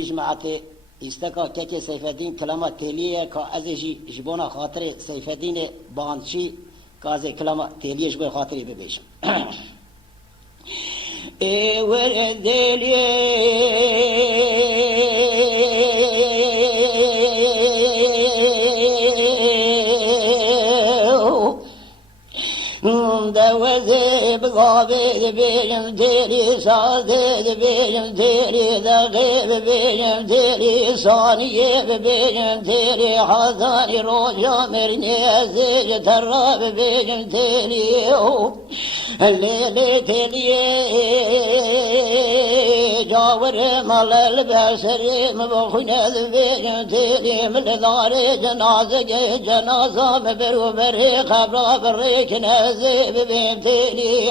جماعت استکا که سیفالدین کلمات تلیه که ازشی جبونا خاطر سیفالدین بانشی که از کلمات تلیه جبونا خاطری ببیشم ای وردلیه دوزه بقابه بيجم تيري صادة بيجم تيري دقيب بيجم تيري صانية بيجم تيري حضاني روجا مرني أزيج تراب بيجم تيري الليل تيري جاور مال البشري مبخنا بيجم تيري من دار جنازة مبرو بري خبر بريك نازي ببيتيني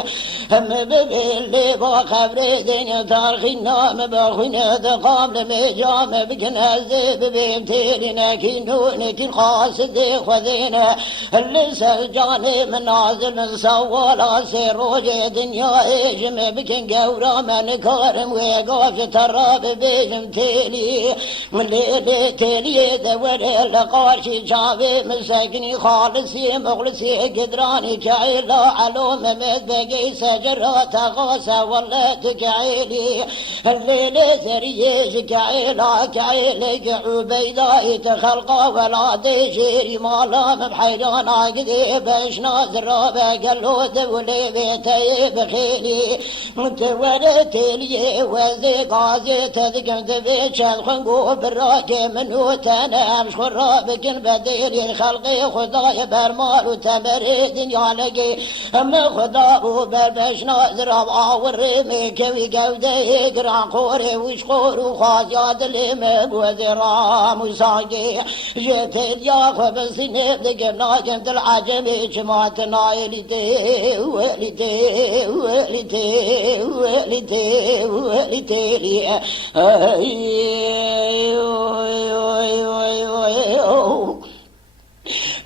هم ببيلي بخبر دين تارخي نام بخنا تقابل مجام بكنازي ببيتيني نكينوني القاصد خذينا اللي سجاني من نازل من سوالا سيروجي دنيا ايجم بكن قورا من كارم ويقاف تراب بيجم تيلي من ليلي تيلي دوري لقارشي شابي مساكني خالصي مخلصي قدراني كعيلا علوم مدبقي سجرات غوصة ولا تكعيلي الليل سريش كعيلا كعيلك عبيدا يتخلقا ولا تشيري مالا بحيران عقدي باش نازر بقلو دولي بيتي بخيلي متولت لي وزي قازي تذكم تبيش الخنقو براكي منو تنام شخرابك بديري خلقي خداي برمال وتمريد يالقي أما خداو بربش نازر عاور ميكوي قودي قران قوري وشقور وخازياد اللي مبوذي رام وساقي جيت الياخو بسنة ذكرنا جمت العجمي جماعتنا يليتي وليتي وليتي وليتي وليتي لي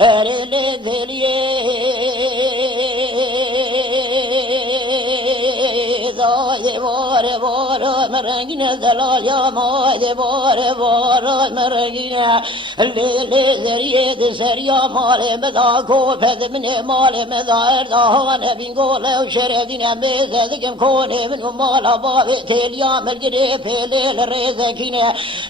أريد بار بار مرنگین دلال یا مای بار بار مرنگین لیل زریه سریا مال مدا کو پد من مال مدا اردهان بین گول و شردین میزدگم کنه من مال باب تلیا ملگری پیل رزکین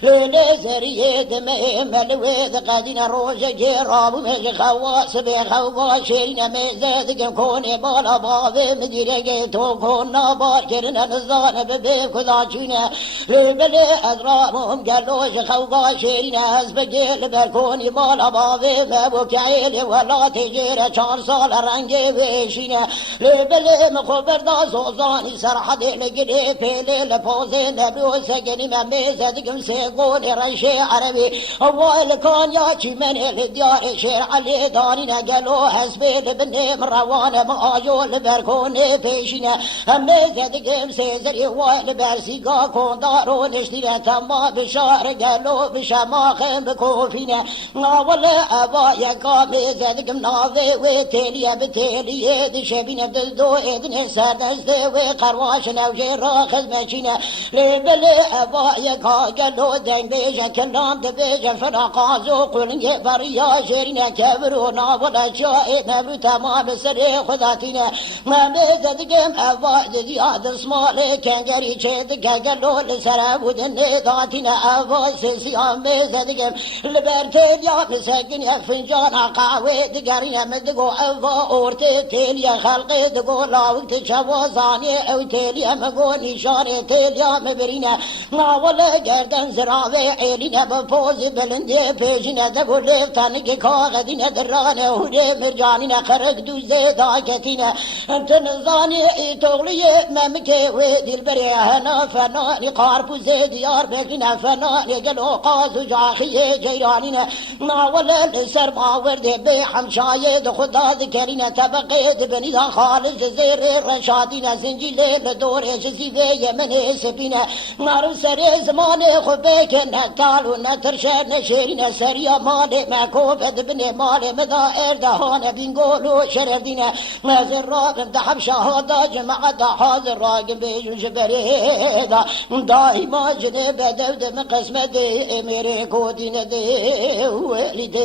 لیل زریه دمه ملوید قدین روز جراب مج خواص به خوا شرین میزدگم کنه مال باب مدیره تو کن بار کرن نزان ببه کداشونه بله ادرامهم گلوش خوگا شیرین از بگل برکونی مالا باوه مبو کعیل ولا تجیر 4 سال رنگ بشینه بله مخبردا زوزانی سرحد لگلی پیلی لپوزه نبلو سگنی من میزدگم سیگون رنش عربی اول کان یا چی من لدیار شیر علی دانی نگلو حسبه لبنیم روانم آجول برکونه پیشینه میزدگم سیزری وایل برسیگا کندارو نشتیره تما بشار گلو بشماخم بکوفینه ناول ابا یکا میزدگم ناوه و تلیه بتلیه دشبینه دو ادن سردسته و قرواش نوشه را خزمچینه لیبل ابا یکا گلو دنگ بیجه کلام دبیجه فراقازو قلنگ بریا شیرینه کبرو ناول چای نبرو تمام سر خداتینه میزدگم ابا دیاد اسمال کنگری چید گلو لسر بودن داتین آواز سیام میزدگم لبرت یا مسکن فنجان قهوه دگرین مدگو اوا اورت تیلی خلق دگو لاوت چوازانی او تیلی مگو نشان تیلی مبرینه ناول گردن زراوه ایلینه بپوز بلنده پیجینه دگو لفتن که کاغدینه درانه هوده مرجانینه خرق دوزه داکتینه انت نزانی ایتولیه ممکه و دل بری هنا فنانی قارپوز دیار بگینه فنانی گلو قاز و جاخی جیرانینه ناول سر ماورده به همشاید خدا ذکرینه طبقه دبنی دا خالص زیر رشادینه زنجیل لدور جزیبه یمن سپینه نارو سر زمان خوبه عليك نتالو نترشى نشيرين سريا مالي معكوفة بني مالي مذا إردهان بنقولو شرفدين نازل رابم دحب شهادة جماعة حاضر راقم بيجن جبريدا دائما جنب دود من قسمة دي ميري كودين دي والدي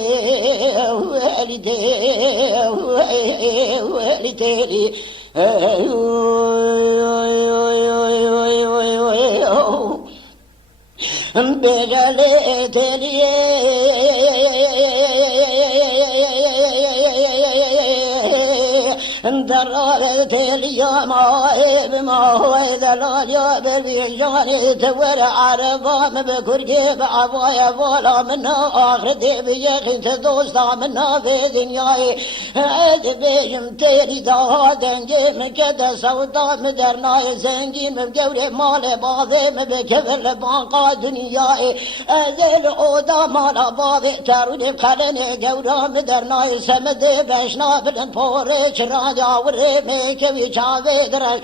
والدي والدي بجلي تلي درارت اليوم بما هو إذا لا اليوم بيجاني تور عربام بكركي بعضايا فولا منا آخرتي بيخي تدوستا منا في دنياي عد بيجم تيري دا دنجي من كده سودا مدرناي زنجين بقوري مالي باضي بكفر بانقا دنياي أزل عودا مالا باضي تاروني بخلني قورا مدرناي سمدي بشنا بالنفوري شرادا ورمي كوي جاوي درش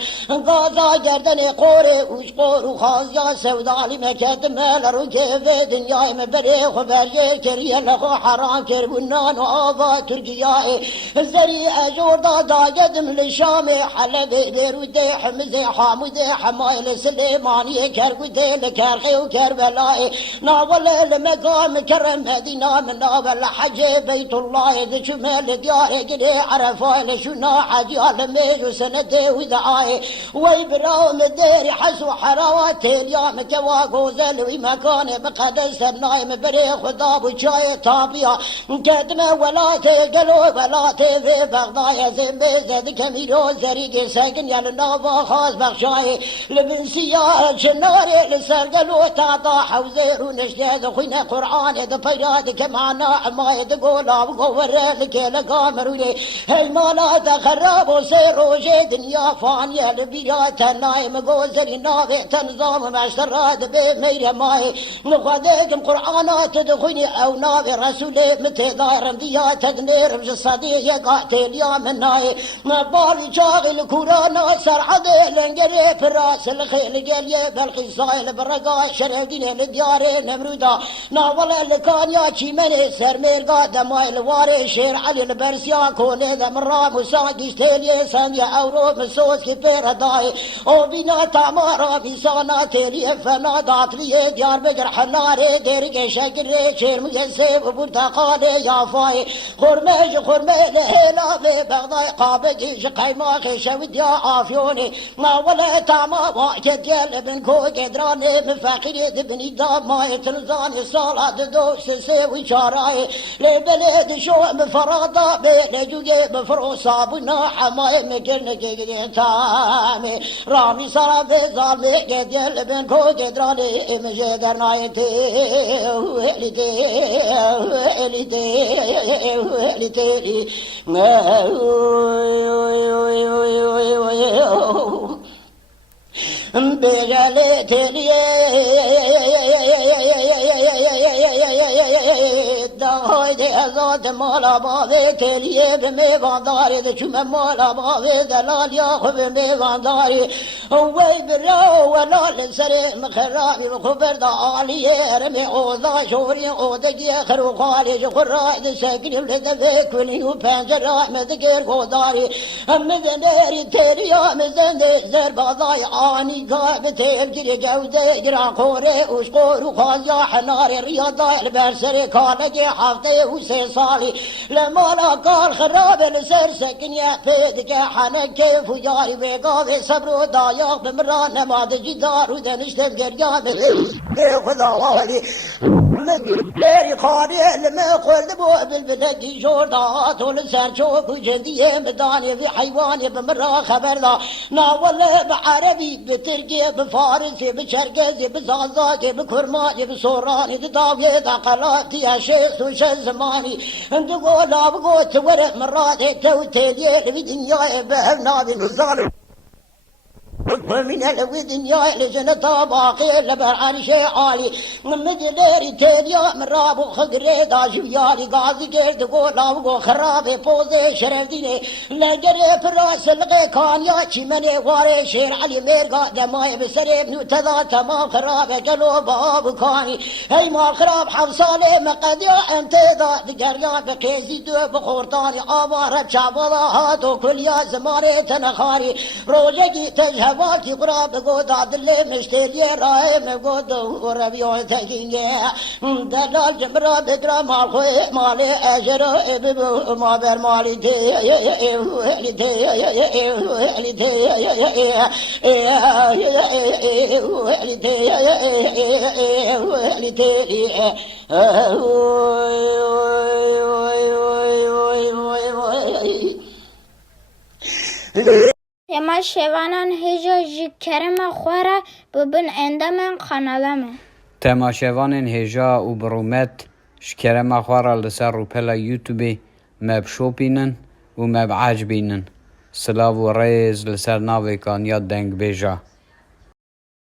غازا جردني قوري وش قورو خازيا سودالي مكت مالرو كيفي دنياي مبري خبري كري لخو حرام كربنان وآفا تركياي زري أجور دا قدم للشامي حلبي بيرودي حمزي حامودي حمايل سليماني كرقودي لكرخي وكربلاي ناول المقام كرم مدينة من ناول حجي بيت الله ذي شمال دياري قلي عرفاي شنا حجي علمي سندي ودعاي ويبراهم الدير حسو حراواتي اليوم كواكو زلوي مكاني بقدس النايم بري خضاب وشاي طابية كدمة ولاتي قلو ولاتي في بغضايا زنبي زد كميلو زريقي ساكن يالنافا خاص بخشاي لبن سيارة شناري لسر قلو تعطى حوزير ونشداد خوينا قرآن يد فيراد كمانا عماي تقول أبقو ورالك لقامرولي هاي مالا تخرب وسير وجي دنيا فانية لبيرات النايم قوزري نافع تنظام معشرات بمير ماي نخذيكم قرآنات تدخيني أو نافع رسولي متداير ديا تدنير بج الصديق قاتل يا مناي بالي شاغل كورانا سرعد لنقري في الراس الخيل جلي بالقصايل بالرقا شرقين لديار نمرودا ناول اللي كان ياتي مني سرمير قادم مايل واري شير علي البرسيا كوني ذا مرام وساقي ستيلي سانيا أورو مسوس كبير داي وبينا تامارا بيسانا تيلي فنا داتلي ديار بجر حناري ديرك شكري شير مجسي وبرتقالي يا فاي خرمج لهلا في بغضاي قابجي شقيماخي شود يا عافيوني ما ولا تاما واكد يال بن كو قدراني مفاقري دبني دام ما يتنزاني صالة دوس سيوي شاراي لبلد شو مفرادا بلجوجي مفروسا بنا حماي مكرنك تامي رامي صار في ظالمي قد يال بن كو قدراني مجدر نايتي لتيلي بجلي تلي دايدي ازاد مالا باوي تلي بميوان داري دشم مالا باوي دلال ياخو بميوان داري وي برو ولا لسري مخرابي وخبر دا عالي رمي اوضا شوري اوضا خرو خالي جخراي ساكن لدفي كل يوم بنجرا مدقير قداري مدنيري تلي مزند زر بضاي اني قابته بجري جوده جرا قوري وشقور وخازيا حنار رياضه البرسري كالجي حفظه وسي صالي لما لا قال خراب السر سكن يا فيدك حنا كيف وياري بقاوي صبر ضايق بمران ما جدار ودنشت القريان خذا والي ليري قاري لما قلت بو بالبلد جوردات ولسان شوف وجنديه مداني في حيواني بمرا خبر لا ناول بعربي بتركي بفارسي بشرقزي بزازاجي بكرماني بصوراني داوية قلاتي يا شيخ وش زماني انت قول ابقو تورق مراتي توتيلي في دنياي بهم نابي الظالم ومن الدنيا لجنة باقي لبر عرش عالي مدلري تيليا من رابو خقري داشو يالي غازي جرد قولاو خرابي بوزي شرفديني لجري فراس الغي كان ياتي مني واري شير علي ميرقا دماي بسري بنو تذا تمام خرابي قلو بابو كاني هي ما خراب حفصالي مقديا انت ذا دقريا بقيزي دو بخورتاني آوار بشابولا هاتو كل يا زماني تنخاري روجي تجهباكي قراب قود عدلي مشتري راي مقود وربيون تكيني دلال جمرا بقرا مالخوي مالي اجر ابو ما بر مالي تي Tema şevanan heja ji kerema xwara bibin endemen kanalame. Tema şevanên hêja û birûmet ji kerema xwe re li ser rûpela YouTubeê me bişopînin û me biecbînin. Silav û rêz li ser navê Kanya Dengbêja.